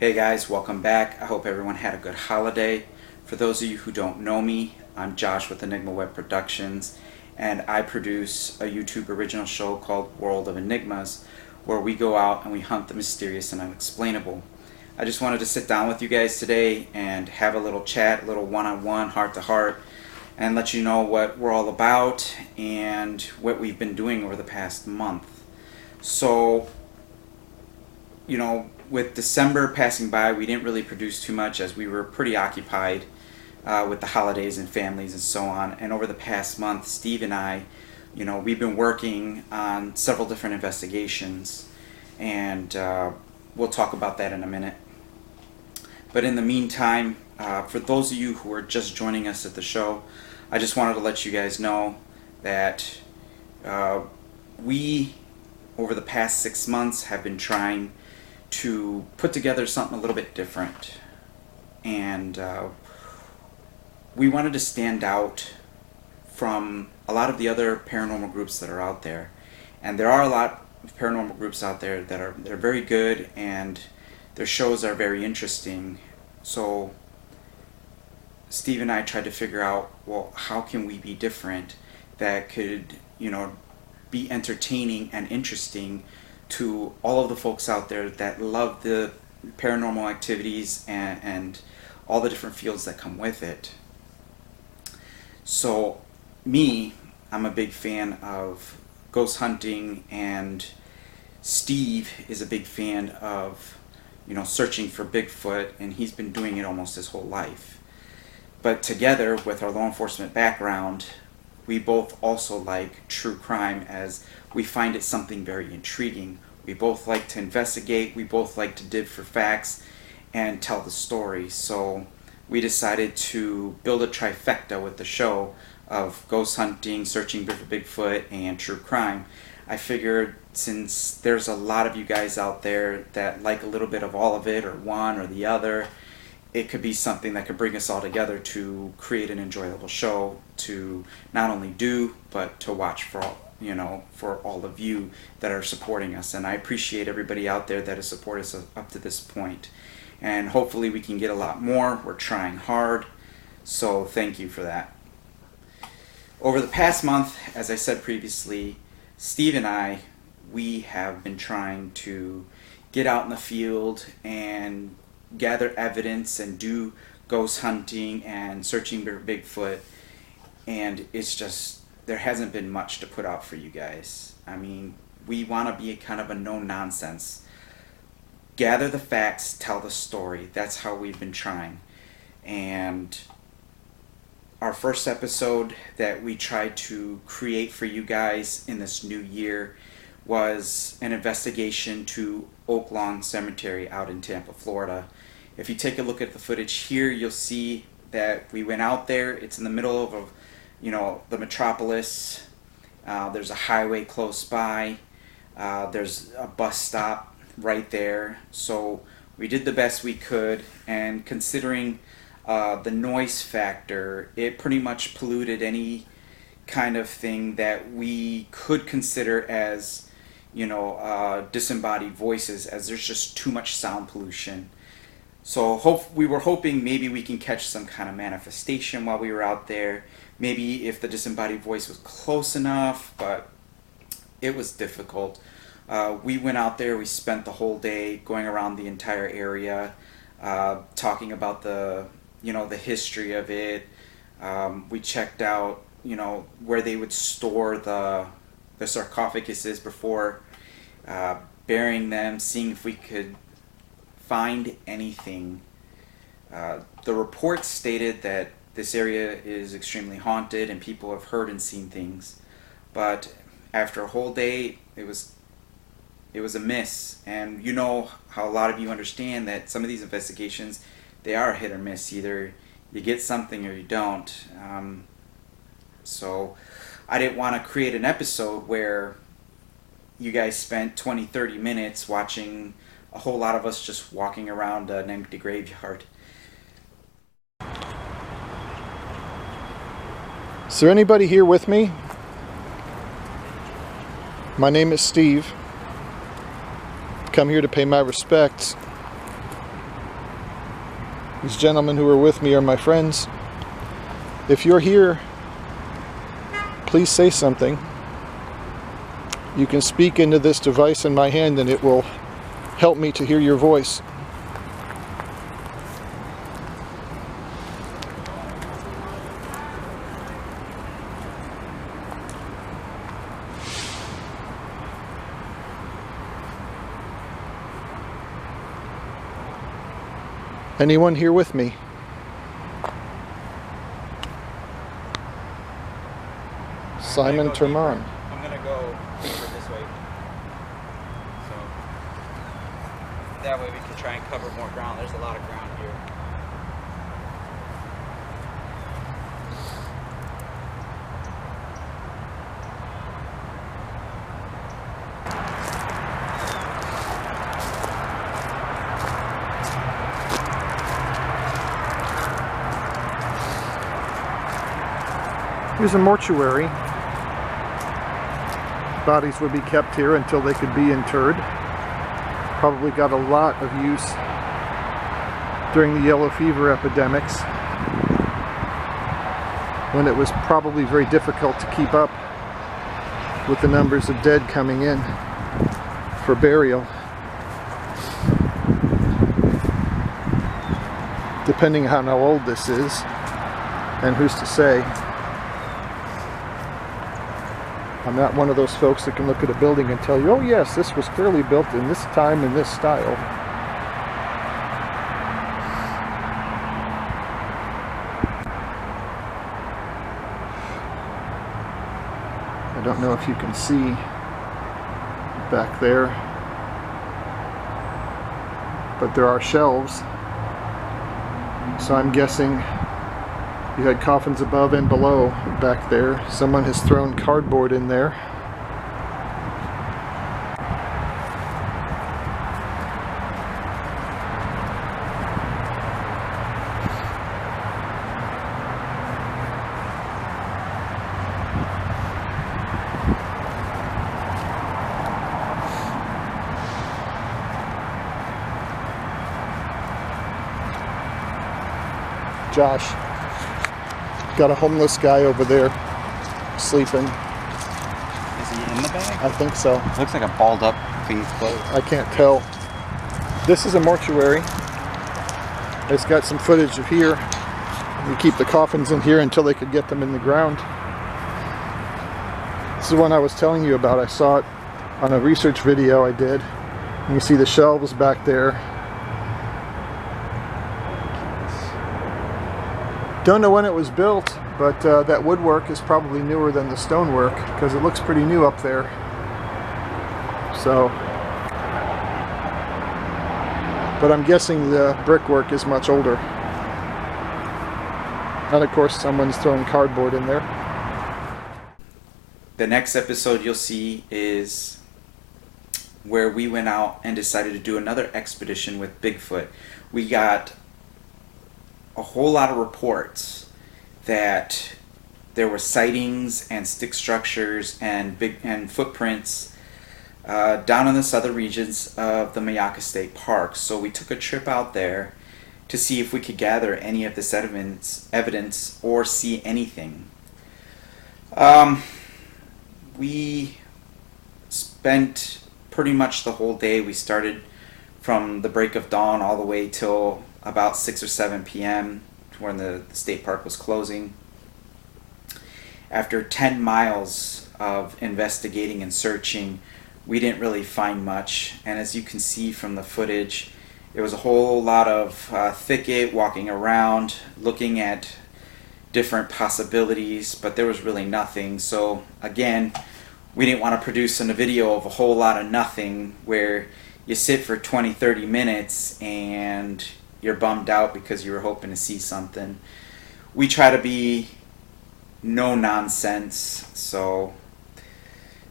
Hey guys, welcome back. I hope everyone had a good holiday. For those of you who don't know me, I'm Josh with Enigma Web Productions, and I produce a YouTube original show called World of Enigmas, where we go out and we hunt the mysterious and unexplainable. I just wanted to sit down with you guys today and have a little chat, a little one-on-one, heart-to-heart, and let you know what we're all about and what we've been doing over the past month. So, with December passing by, we didn't really produce too much as we were pretty occupied with the holidays and families and so on. And over the past month, Steve and I, we've been working on several different investigations, and we'll talk about that in a minute. But in the meantime, for those of you who are just joining us at the show, I just wanted to let you guys know that we, over the past 6 months, have been trying to put together something a little bit different, and we wanted to stand out from a lot of the other paranormal groups that are out there. And there are a lot of paranormal groups out there that are they're very good, and their shows are very interesting. So Steve and I tried to figure out, well, how can we be different that could be entertaining and interesting to all of the folks out there that love the paranormal activities and all the different fields that come with it. So I'm a big fan of ghost hunting, and Steve is a big fan of searching for Bigfoot, and he's been doing it almost his whole life. But together with our law enforcement background, we both also like true crime, as we find it something very intriguing. We both like to investigate, we both like to dig for facts and tell the story. So we decided to build a trifecta with the show of ghost hunting, searching for Bigfoot, and true crime. I figured, since there's a lot of you guys out there that like a little bit of all of it, or one or the other, it could be something that could bring us all together to create an enjoyable show to not only do, but to watch for all of you that are supporting us. And I appreciate everybody out there that has supported us up to this point. And hopefully we can get a lot more. We're trying hard. So thank you for that. Over the past month, as I said previously, Steve and I, we have been trying to get out in the field and gather evidence and do ghost hunting and searching for Bigfoot, and it's just, there hasn't been much to put out for you guys. I mean, we want to be kind of a no-nonsense. Gather the facts, tell the story. That's how we've been trying. And our first episode that we tried to create for you guys in this new year was an investigation to Oaklawn Cemetery out in Tampa, Florida. If you take a look at the footage here, you'll see that we went out there. It's in the middle of the metropolis. There's a highway close by. There's a bus stop right there. So we did the best we could, and considering the noise factor, it pretty much polluted any kind of thing that we could consider as disembodied voices, as there's just too much sound pollution. So we were hoping maybe we can catch some kind of manifestation while we were out there. Maybe if the disembodied voice was close enough, but it was difficult. We went out there, we spent the whole day going around the entire area, talking about the history of it. We checked out, where they would store the sarcophaguses before burying them, seeing if we could find anything. The report stated that this area is extremely haunted and people have heard and seen things, but after a whole day, it was a miss. And how a lot of you understand that some of these investigations, they are hit or miss. Either you get something or you don't. So I didn't want to create an episode where you guys spent 20-30 minutes watching a whole lot of us just walking around an empty graveyard. Is there anybody here with me? My name is Steve. Come here to pay my respects These gentlemen who are with me are my friends. If you're here, please say something. You can speak into this device in my hand and it will help me to hear your voice. Anyone here with me? Simon Terman. I'm gonna go deeper this way, so that way we can try and cover more ground. There's a lot of ground here. Here's a mortuary. Bodies would be kept here until they could be interred. Probably got a lot of use during the yellow fever epidemics, when it was probably very difficult to keep up with the numbers of dead coming in for burial. Depending on how old this is, and who's to say. I'm not one of those folks that can look at a building and tell you, oh yes, this was clearly built in this time in this style. I don't know if you can see back there, but there are shelves. So I'm guessing you had coffins above and below back there. Someone has thrown cardboard in there. Josh. Got a homeless guy over there sleeping. Is he in the bag? I think so. Looks like a balled up thing's clothes. I can't tell. This is a mortuary. It's got some footage of here. We keep the coffins in here until they could get them in the ground. This is one I was telling you about. I saw it on a research video I did. And you see the shelves back there. Don't know when it was built, but that woodwork is probably newer than the stonework because it looks pretty new up there. So, but I'm guessing the brickwork is much older. And of course, someone's throwing cardboard in there. The next episode you'll see is where we went out and decided to do another expedition with Bigfoot. We got a whole lot of reports that there were sightings and stick structures and footprints down in the southern regions of the Myakka State Park. So we took a trip out there to see if we could gather any of this evidence or see anything. We spent pretty much the whole day. We started from the break of dawn all the way till about 6 or 7 p.m. when the state park was closing. After 10 miles of investigating and searching, we didn't really find much. And as you can see from the footage, it was a whole lot of thicket, walking around, looking at different possibilities, but there was really nothing. So again, we didn't want to produce a video of a whole lot of nothing where you sit for 20-30 minutes and you're bummed out because you were hoping to see something. We try to be no nonsense, so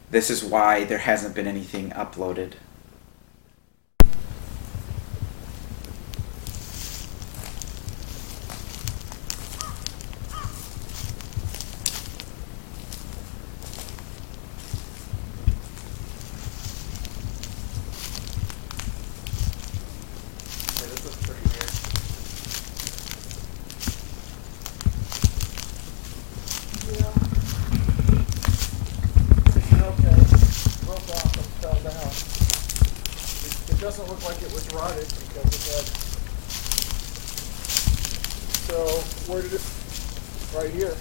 this is why there hasn't been anything uploaded. doesn't look like it was rotted because of that. So where did it? Right here.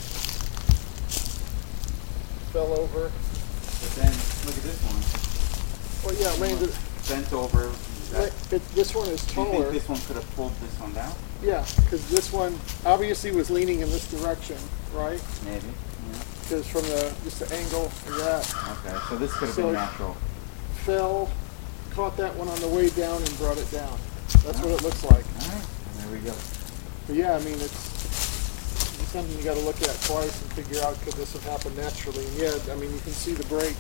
Fell over. But then look at this one. Well, yeah, landed. Bent over. This one is Do you taller. think this one could have pulled this one down? Yeah, because this one obviously was leaning in this direction, right? Maybe. Because from just the angle of that. Okay, so this could have been natural. Fell, caught that one on the way down and brought it down. That's what it looks like. All right, there we go. But yeah, I mean, it's something you got to look at twice and figure out, could this have happened naturally? And yeah, I mean, you can see the break.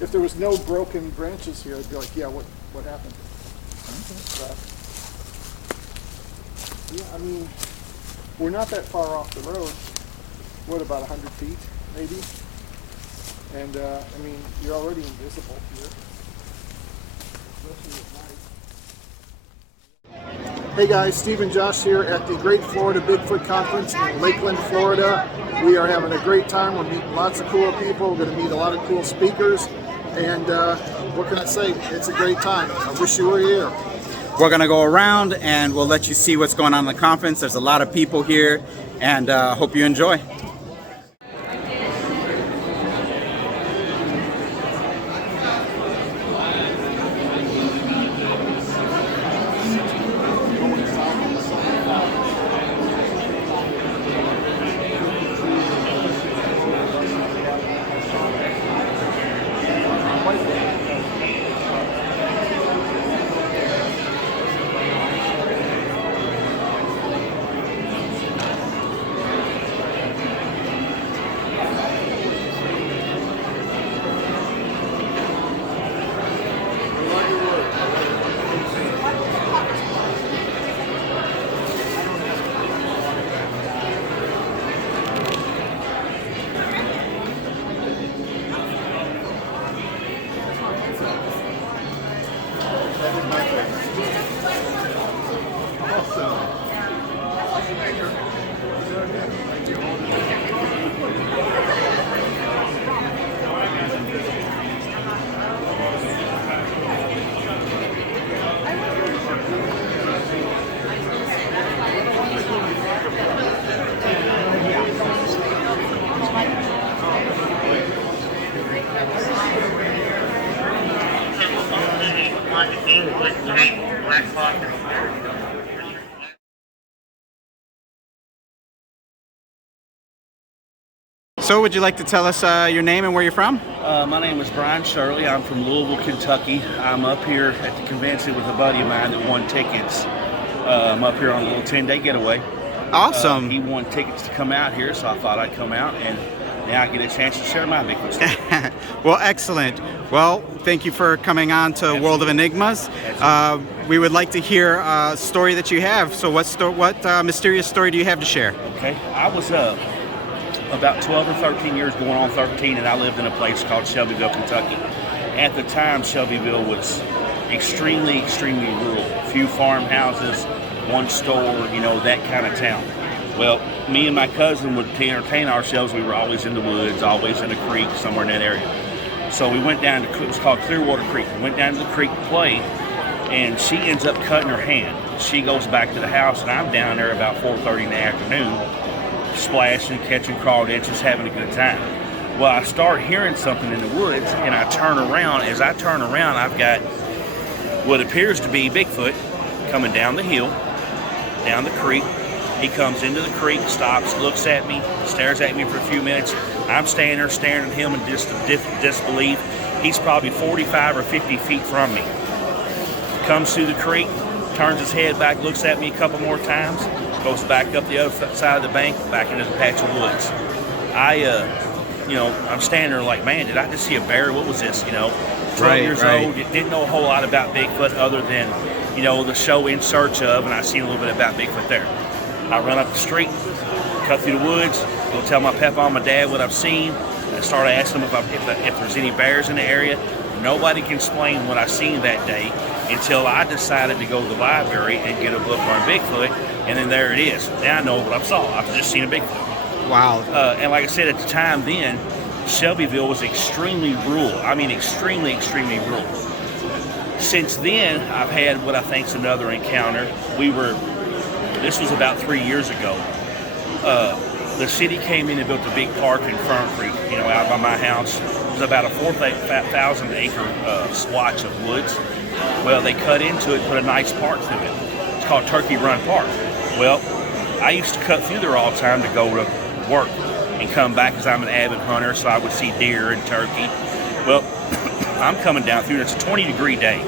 If there was no broken branches here, I'd be like, yeah, what happened? But, yeah, I mean, we're not that far off the road. What, about 100 feet, maybe? And, I mean, you're already invisible here. Especially at night. Hey guys, Steve and Josh here at the Great Florida Bigfoot Conference in Lakeland, Florida. We are having a great time. We're meeting lots of cool people. We're going to meet a lot of cool speakers. And what can I say? It's a great time. I wish you were here. We're going to go around and we'll let you see what's going on in the conference. There's a lot of people here, and hope you enjoy. So would you like to tell us your name and where you're from? My name is Brian Shirley. I'm from Louisville, Kentucky. I'm up here at the convention with a buddy of mine that won tickets. I'm up here on a little 10-day getaway. Awesome. He won tickets to come out here, so I thought I'd come out, and now I get a chance to share my Bigfoot story. Well, excellent. Well, thank you for coming on to World of Enigmas. We would like to hear a story that you have. So what mysterious story do you have to share? Okay. I was about 12 or 13 years, going on 13, and I lived in a place called Shelbyville, Kentucky. At the time, Shelbyville was extremely, extremely rural. Few farmhouses, one store, that kind of town. Well, me and my cousin would entertain ourselves. We were always in the woods, always in a creek, somewhere in that area. So we went down to, it was called Clearwater Creek. We went down to the creek to play, and she ends up cutting her hand. She goes back to the house, and I'm down there about 4:30 in the afternoon, splashing, catching crawdads, just having a good time. Well, I start hearing something in the woods, and I turn around. As I turn around, I've got what appears to be Bigfoot coming down the hill, down the creek. He comes into the creek, stops, looks at me, stares at me for a few minutes. I'm standing there staring at him in disbelief. He's probably 45 or 50 feet from me. Comes through the creek, turns his head back, looks at me a couple more times, goes back up the other side of the bank, back into the patch of woods. I'm standing there like, man, did I just see a bear? What was this? 12 years old, didn't know a whole lot about Bigfoot other than, the show In Search Of, and I seen a little bit about Bigfoot there. I run up the street, cut through the woods, go tell my papa and my dad what I've seen, and start asking them if there's any bears in the area. Nobody can explain what I seen that day until I decided to go to the library and get a book on Bigfoot, and then there it is. Now I know what I saw. I've just seen a Bigfoot. Wow. And like I said, at the time then, Shelbyville was extremely rural. I mean, extremely, extremely rural. Since then, I've had what I think is another encounter. This was about 3 years ago. The city came in and built a big park in Fern Creek, out by my house. It was about a 4,000 acre swatch of woods. Well, they cut into it, put a nice park through it. It's called Turkey Run Park. Well, I used to cut through there all the time to go to work and come back because I'm an avid hunter, so I would see deer and turkey. Well, I'm coming down through there. It's a 20-degree day.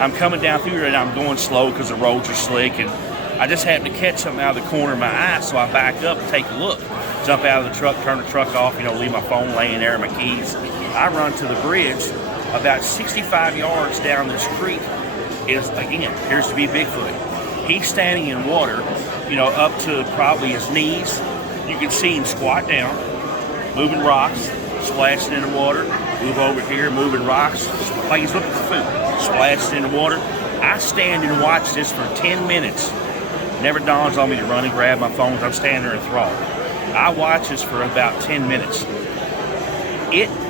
I'm coming down through there and I'm going slow because the roads are slick, and I just happened to catch something out of the corner of my eye, so I back up and take a look. Jump out of the truck, turn the truck off, leave my phone laying there, my keys. I run to the bridge. About 65 yards down this creek appears to be Bigfoot. He's standing in water, up to probably his knees. You can see him squat down, moving rocks, splashing in the water, move over here, moving rocks, like he's looking for food, splashing in the water. I stand and watch this for 10 minutes. Never dawns on me to run and grab my phone. I'm standing there enthralled. I watched this for about 10 minutes.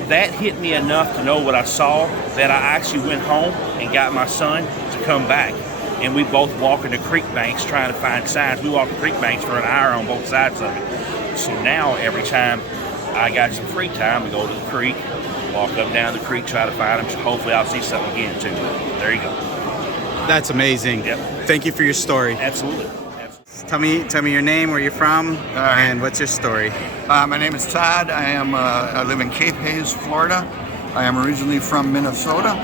That hit me enough to know what I saw that I actually went home and got my son to come back. And we both walked the creek banks trying to find signs. We walked the creek banks for an hour on both sides of it. So now every time I got some free time, we go to the creek, walk up down the creek, try to find them. So hopefully I'll see something again too. There you go. That's amazing. Yep. Thank you for your story. Absolutely. Tell me your name, where you're from, and what's your story. My name is Todd. I live in Cape Hayes, Florida. I am originally from Minnesota.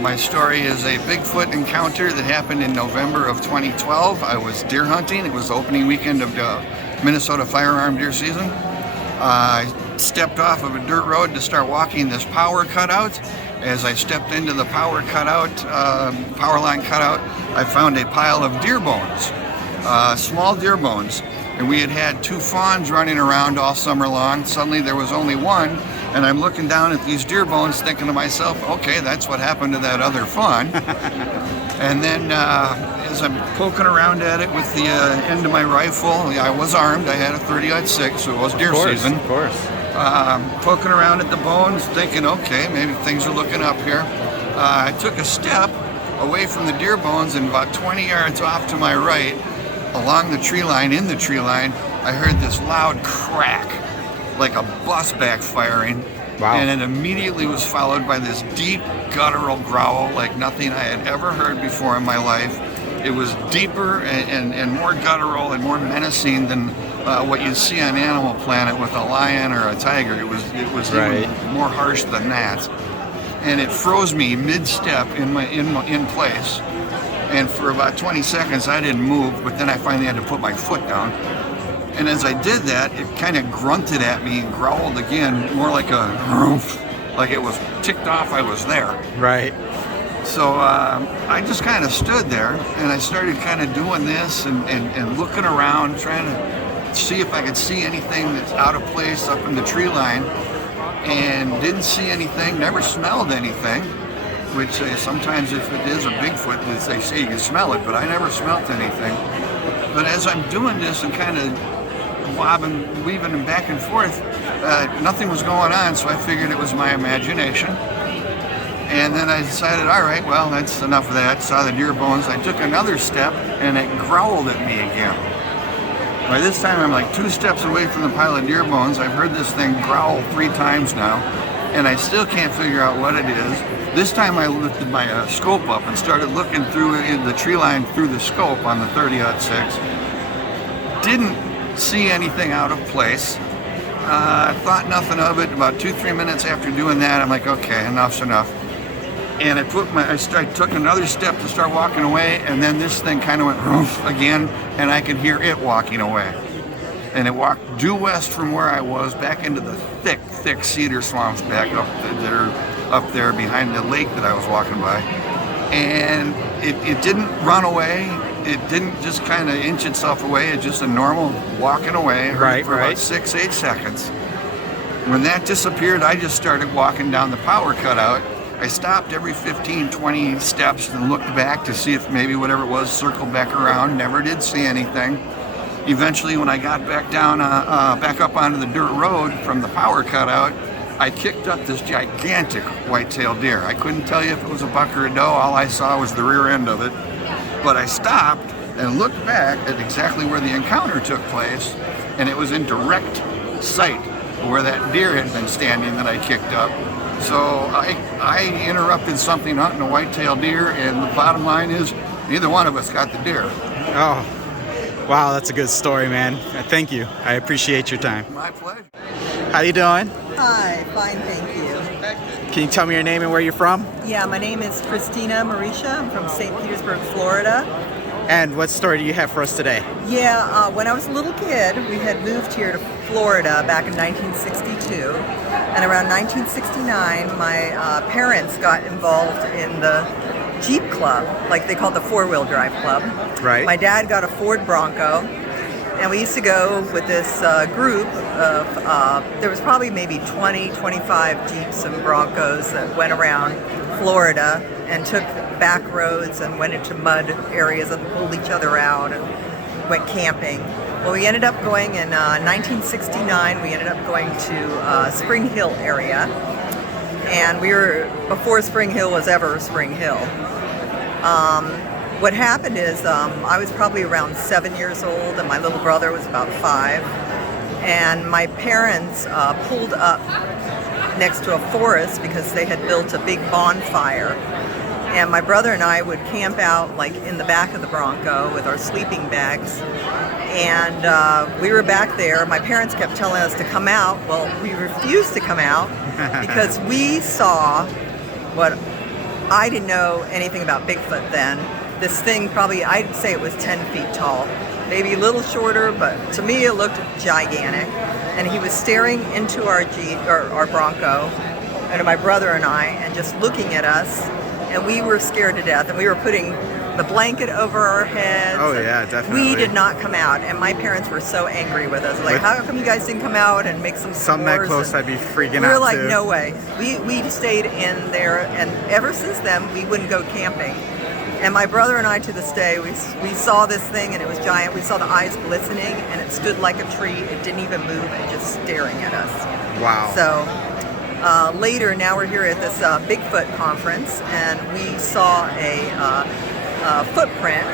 My story is a Bigfoot encounter that happened in November of 2012. I was deer hunting. It was the opening weekend of the Minnesota firearm deer season. I stepped off of a dirt road to start walking this power cutout. As I stepped into the power line cutout, I found a pile of deer bones. Small deer bones, and we had 2 fawns running around all summer long. Suddenly there was only one, and I'm looking down at these deer bones thinking to myself, okay, that's what happened to that other fawn. And then as I'm poking around at it with the end of my rifle, I was armed. I had a 30-06, so it was deer season. Of course. Poking around at the bones, thinking, okay, maybe things are looking up here. I took a step away from the deer bones, and about 20 yards off to my right, along the tree line, I heard this loud crack, like a bus backfiring. Wow. And it immediately was followed by this deep guttural growl like nothing I had ever heard before in my life. It was deeper and more guttural and more menacing than what you see on Animal Planet with a lion or a tiger. It was right. Even more harsh than that. And it froze me mid-step in place. And for about 20 seconds, I didn't move, but then I finally had to put my foot down. And as I did that, it kind of grunted at me and growled again, more like a roof, like it was ticked off I was there. Right. So I just kind of stood there, and I started kind of doing this and looking around, trying to see if I could see anything that's out of place up in the tree line, and didn't see anything, never smelled anything. Which sometimes if it is a Bigfoot, as they say, you can smell it, but I never smelt anything. But as I'm doing this and kind of wobbing, weaving and back and forth, nothing was going on, so I figured it was my imagination. And then I decided, all right, well, that's enough of that. Saw the deer bones. I took another step, and it growled at me again. By this time, I'm like 2 steps away from the pile of deer bones. I've heard this thing growl 3 times now, and I still can't figure out what it is. This time I lifted my scope up and started looking through the tree line through the scope on the 30-06. Didn't see anything out of place. Thought nothing of it. About 2-3 minutes after doing that, I'm like, okay, enough's enough. And I took another step to start walking away, and then this thing kind of went roof again, and I could hear it walking away. And it walked due west from where I was, back into the thick cedar swamps back up that are up there behind the lake that I was walking by. And it didn't run away. It didn't just kind of inch itself away. It's just a normal walking away for about 6-8 seconds. When that disappeared, I just started walking down the power cutout. I stopped every 15-20 steps and looked back to see if maybe whatever it was circled back around. Never did see anything. Eventually, when I got back down, back up onto the dirt road from the power cutout, I kicked up this gigantic white-tailed deer. I couldn't tell you if it was a buck or a doe. All I saw was the rear end of it. But I stopped and looked back at exactly where the encounter took place, and it was in direct sight where that deer had been standing that I kicked up. So I interrupted something hunting a white-tailed deer, and the bottom line is neither one of us got the deer. Oh, wow, that's a good story, man. Thank you. I appreciate your time. My pleasure. How you doing? Hi, fine, thank you. Can you tell me your name and where you're from? Yeah, my name is Christina Marisha. I'm from St. Petersburg, Florida. And what story do you have for us today? Yeah, when I was a little kid, we had moved here to Florida back in 1962. And around 1969, my parents got involved in the Jeep Club, like they called the four-wheel drive club. Right. My dad got a Ford Bronco. And we used to go with this group of, there was probably maybe 20, 25 Jeeps and Broncos that went around Florida and took back roads and went into mud areas and pulled each other out and went camping. Well, we ended up going in 1969, we ended up going to Spring Hill area. And we were, before Spring Hill was ever Spring Hill. What happened is I was probably around 7 years old and my little brother was about 5. And my parents pulled up next to a forest because they had built a big bonfire. And my brother and I would camp out like in the back of the Bronco with our sleeping bags. And we were back there. My parents kept telling us to come out. Well, we refused to come out because we saw what I didn't know anything about Bigfoot then. This thing probably, I'd say it was 10 feet tall, maybe a little shorter, but to me it looked gigantic. And he was staring into our Jeep, or our Bronco, and my brother and I, and just looking at us. And we were scared to death, and we were putting the blanket over our heads. Oh yeah, definitely. We did not come out, and my parents were so angry with us. Like, how come you guys didn't come out and make some Something that s'mores? close, I'd be freaking out. We were like, too. no way. We stayed in there, and ever since then, we wouldn't go camping. And my brother and I, to this day, we saw this thing, and it was giant. We saw the eyes glistening, and it stood like a tree. It didn't even move, and just staring at us. Wow. So later, now we're here at this Bigfoot conference, and we saw a footprint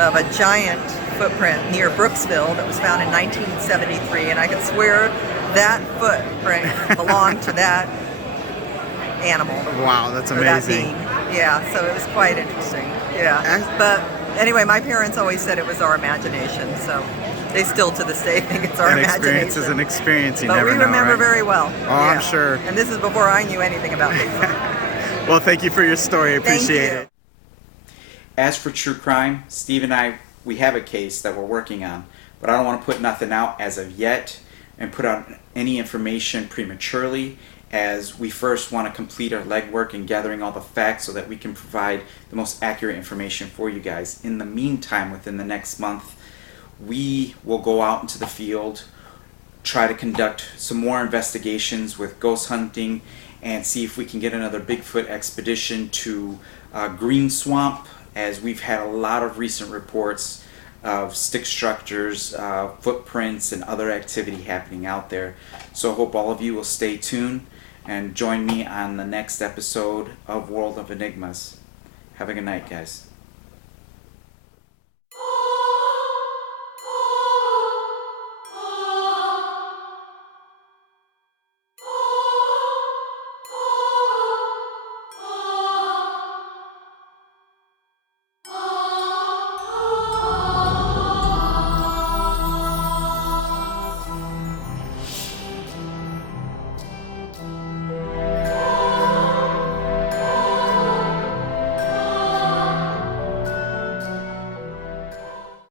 of a giant footprint near Brooksville that was found in 1973, and I can swear that footprint belonged to that animal. Wow, that's or that amazing. being. Yeah, so it was quite interesting. Yeah, but anyway, my parents always said it was our imagination, so they still to this day think it's our An imagination. experience is an experience, you but never we know, remember right? very well. Oh, I'm sure. And this is before I knew anything about Bigfoot. Well, thank you for your story. I Thank appreciate you. it. As for true crime, Steve and I, we have a case that we're working on, but I don't want to put nothing out as of yet and put out any information prematurely, as we first want to complete our legwork and gathering all the facts so that we can provide the most accurate information for you guys. In the meantime, within the next month, we will go out into the field, try to conduct some more investigations with ghost hunting, and see if we can get another Bigfoot expedition to Green Swamp, as we've had a lot of recent reports of stick structures, footprints, and other activity happening out there. So I hope all of you will stay tuned and join me on the next episode of World of Enigmas. Have a good night, guys.